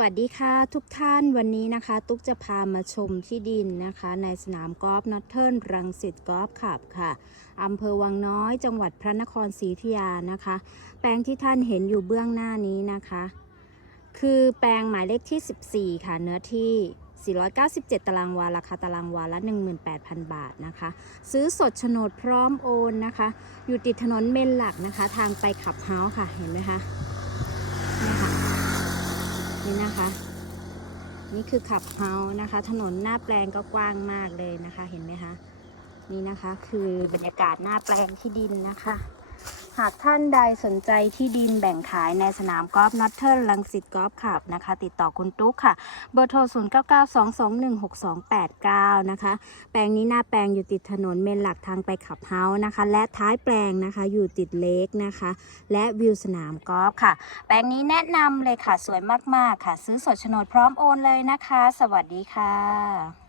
วัสดีค่ะทุกท่านวันนี้นะคะ ตุ๊กจะพามาชมที่ดินนะคะ ในสนามกอล์ฟนอตเทิร์นรังสิตกอล์ฟคลับค่ะอำเภอวังน้อยจังหวัดพระนครศรีอยุธยานะคะ แปลงที่ท่านเห็นอยู่เบื้องหน้านี้นะคะ คือแปลงหมายเลขที่ 14 ค่ะเนื้อที่ 497 ตารางวาราคาตารางวาละ 18,000 บาทนะคะ ซื้อสดโฉนดพร้อมโอนนะคะ อยู่ติดถนนเมนหลักนะคะ ทางไปขับเฮาส์ค่ะเห็นไหมคะ นี่นะคะ นี่คือขับเฮานะคะ ถนนหน้าแปลงก็กว้างมากเลยนะคะ เห็นไหมคะ นี่นะคะ คือบรรยากาศหน้าแปลงที่ดินนะคะ หากท่านใดสนใจที่ดินแบ่งขายในสนามกอล์ฟนอตเทิร์นลังสิตกอล์ฟคลับนะคะ ติดต่อคุณตุ๊กค่ะ เบอร์โทร 0 9 9 2 2 1 6 2 8 9 นะคะ แปลงนี้หน้าแปลงอยู่ติดถนนเมนหลักทางไปขับเฮาส์นะคะ และท้ายแปลงนะคะอยู่ติดเลกนะคะ และวิวสนามกอล์ฟค่ะ แปลงนี้แนะนำเลยค่ะสวยมากๆค่ะ ซื้อสดโฉนดพร้อมโอนเลยนะคะ สวัสดีค่ะ